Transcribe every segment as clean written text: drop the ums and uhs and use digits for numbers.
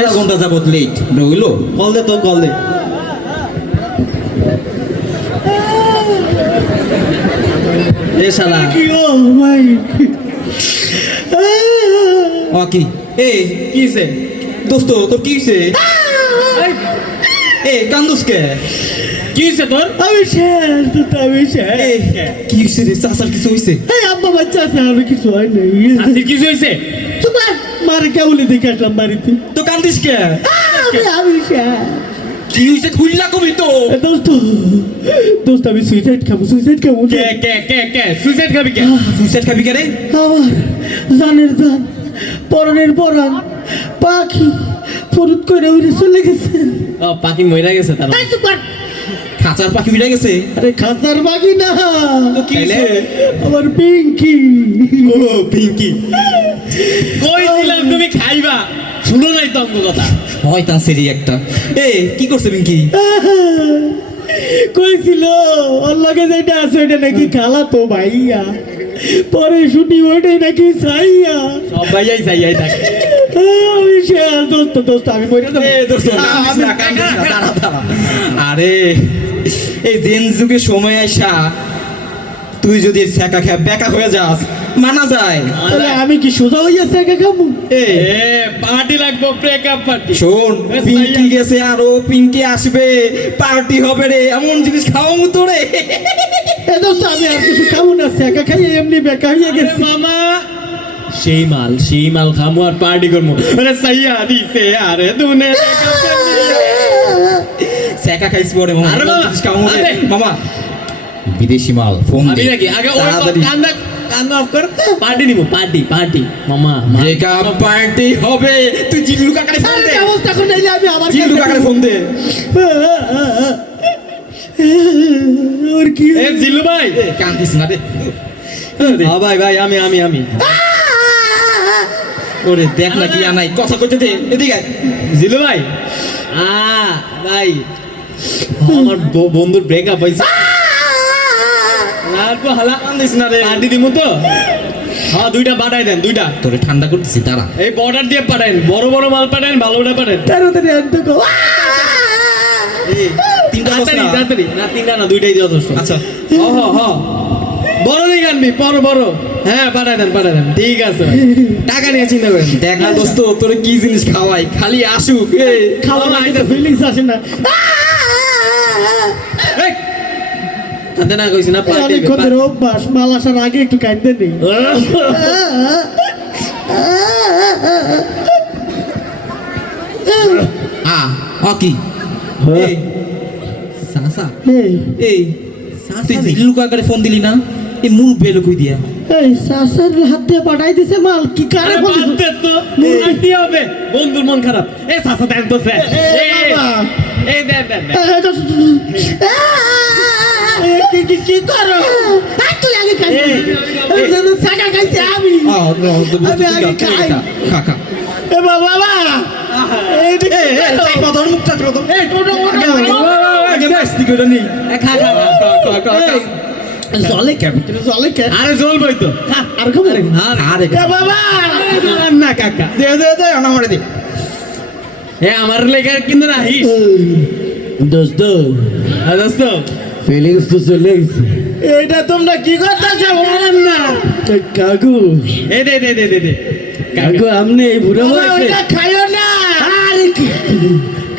আধা ঘন্টা যাবত লেট বুঝলো কল দে তো কল দে এ শালা কি ও ভাই ও কি এ কিছে দোস্ত তোর কি হইছে এ কান্দুস কে কিছে তোর আমি শেষ তো আমি শেষ এ কি হইছে রে চাচার কিছু হইছে এই আব্বা বাচ্চা আছে আর কিছু হয় নাই আসির কিছু হইছে তোমার মার কেবলে দেখে আসলাম বাড়িতে তো কান্দিস কে আমি শেষ কি হইছে খুললা কবি তো দোস্ত দোস্ত আমি সুইসাইড খাবো কে সুইসাইড খাবি কে সুইসাইড খাবি কে রে আমার জানের জান পরনের পরাণ পাখি ফরুত করে উড়ে চলে গেছে ও পাখি মইরা গেছে তার এই চুপ কর। খাঁচার পাখি উড়ে গেছে আরে খাতার পাখি না তো কি হইছে আমার পিঙ্কি ও পিঙ্কি কইছিলাম তুমি খাইবা শুনো নাই তো অঙ্গ কথা হয়তান সেরি একটা এ কি করছে পিঙ্কি কইছিল ওর লগে যেটা আছে ওইটা নাকি খালা তো ভাইয়া পরে শুনি ওইটাই নাকি চাইয়া সব ভাইয়াই চাইয়াই থাকে আমি শেষ দোস্ত দোস্ত আমি মরে যাবো এ দোস্ত কান্দিস না, কান্দিস না, দাঁড়া, দাঁড়া। আরে এই জেন যুগে সময় আইসা তুই যদি ছেঁকা খেয়ে বেকা হয়ে যাস মানা যায় তাহলে আমি কি সোজা হইয়াছে একা খাবো এ এ পার্টি লাগবো ব্রেকআপ পার্টি শোন পিঙ্কি গেছে আরো পিঙ্কি আসবে পার্টি হবে রে এমন জিনিস খাওয়ামু তো রে এ দোস্ত আমি আর কিছু খাবো না একা খাই এমনি বেকা হইয়া গেছে মামা সেই মাল খামু আর পার্টি করবো আরে সাইয়া দিছে আরে দুনে ছেঁকা খাইস পরে মামা আরে এমন মামা, জিনিস খাওয়ামু রে আরে। মামা বিদেশি মাল ফোন আমি দে নাকি আগে ওর তাড়াতাড়ি কান্দা অফ কর পার্টি নিব পার্টি মামা ব্রেকআপ পার্টি হবে তুই জিল্লু কাকারে ফোন আরে দে ব্যবস্থা করে নাইলে আমি আবার জিল্লু কাকারে ফোন দে ওর কি এ জিল্লু ভাই কান্দিস না রে হ্যাঁ ভাই আমি ওরে দেখ না কি আনাই কথা কইতে দে এদিকে আয়। জিল্লু ভাই ভাই আমার বন্ধুর ব্রেকআপ হয়েছে আর তো হালা কান্দিস না রে পার্টি দিমু তো হ্যাঁ দুইটা পাঠাই দেন দুইটা তোরে ঠান্ডা করতেছি তারা এই বর্ডার দিয়ে পাঠাইন বড় মাল পাঠাইন ভালোটা পাঠাইন তাড়াতাড়ি আনতে গো তিনটা বস না তাড়াতাড়ি না তিনটা না দুইটাই যথেষ্ট আচ্ছা হ বড় দিকে আনবি বড় হ্যাঁ পাঠাই দেন ঠিক আছে ভাই। টাকা নিয়ে চিন্তা করেন দেখ না দোস্ত তোরে কি জিনিস খাওয়াই খালি আসুক খাওয়া লাগে ফিলিংস আসে না এই, কাঁদতে না কইছি না পার্টি অনেক ক্ষণের অভ্যাস মাল আসার আগে একটু কাঁদতে নেই কি এই সাসা এই এই তুই জিল্লু কাকারে ফোন দিলি না এই মুখ বেলো কই দিয়া এই সাসার হাত দিয়ে পাঠাই দিছে মাল কি কারে আরে বলিস? বাদ দে তো পার্টি হবে বন্ধুর মন খারাপ এ সাসা দেন তো স্যার বাবা। এই দেন কি করো তুই আগে খাই সাকা খাইছে আমি আমি আগে খাই খা খা এ বাবা এই চাপা ধর মুখটা চাপা ধর এই টোটো আগে মাস্তি করে নি খা জলে খাবি তুই জলে খা আরে জ্বলবই তো আর খাবো আরে এ বাবা না কাকা দে আমারে দে এ আমার লেগে কিন্তু রাহিস দোস্ত দোস্ত ফিলিংস তো চলে গেছে এইটা তোমরা কি করতেছ বলেন না কাকু এই দে কাকু আমনে এই বুড়ো বয়সে খাইও না আরে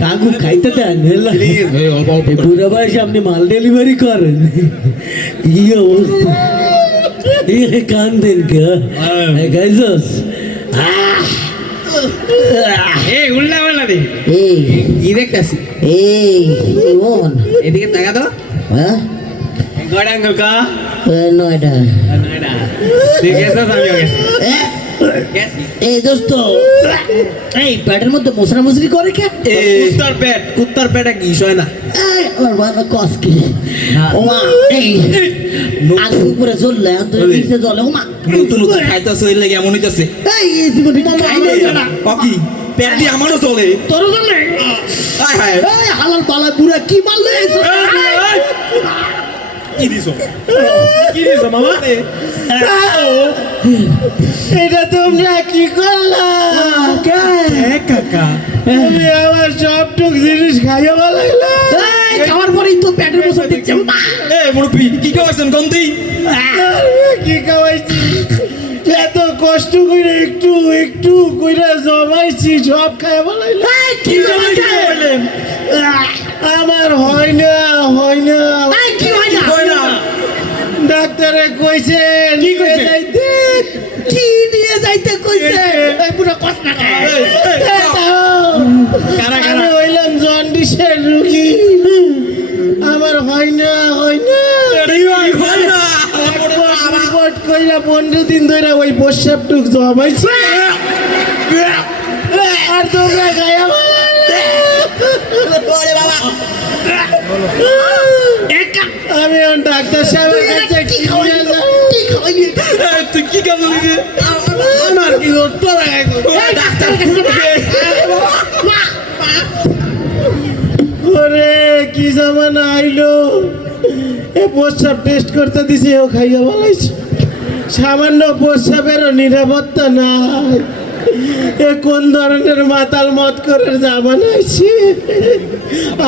কাকু খাইতে দেন হেলা এই অল্প অল্প এই বুড়ো বয়সে আপনি মাল ডেলিভারি করেন কি অবস্থা এই কান্দেন কে গাইজস এই উল্টা উল্টা দে এই কি দেখতাছি এই মন এদিকে তাকা তো হ্যাঁ গড়াঙ্গল কা নয়টা না ঠিক আছে আমি গেছি এই দোস্ত এই পেটের মধ্যে মশরা মশরি করে কে কুত্তার পেট কি সয় না এই আমার বাবা কসকি ওমা এই আগে উপরে চললে তো নিচে চলে ওমা নতুন খাইতাছে এর লাগি এমন হইতাছে এই জীবনে খাই নাই না কি পেট দিয়ে আমারও চলে তোর চলে আয় হায় এই হালাল পালা পুরা কি মারলে কি দিছো মামা এটা তোমরা কি করলা কাকা তুমি আমার সবটুক জিনিস খাইয়া বলাইলা খাওয়ার পরেই তো পেটের বসে দেখছে এ মুরব্বি কি খাওয়াইছেন গন্ধি কি খাওয়াইছি এত কষ্ট করে একটু একটু কইরা জমাইছি সব খাইয়া বলাইলা কি জমাইছেন? আমার হয় না কি হয় না ডাক্তারে কইছে কি কইছে? যাইতে কি নিয়ে যাইতে কইছে এই পুরো কষ্ট না কারা? আমি হইলাম জন্ডিসের রুগী আমার হয় না রিপোর্ট কইরা 15 দিন ধরে ওই প্রস্রাবটুক জমাইছে আর তোমরা গায়া আমি এখন ডাক্তার সাহেবের কাছে কি নিয়ে যাব? তুই কি কামলি রে আমার কি তোর ওরে কি জামানা আইলো এ প্রস্রাব টেস্ট করতে দিছে ও খাইয়া বলাইছে সামান্য প্রস্রাবেরও নিরাপত্তা নাই এ কোন ধরনের মাতাল মত করে জামানা আইছে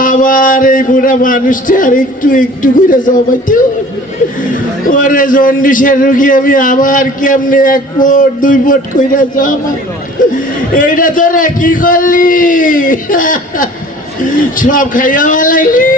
আবার এই বুড়া মানুষটি আর একটু একটু করে জমাইতে ওরে জন্ডিসের রুগী আমি আবার কেমনে 1 ফুট 2 ফুট কইরা জমা এইটা তোরা কি করলি সব খাইয়া বলাইলি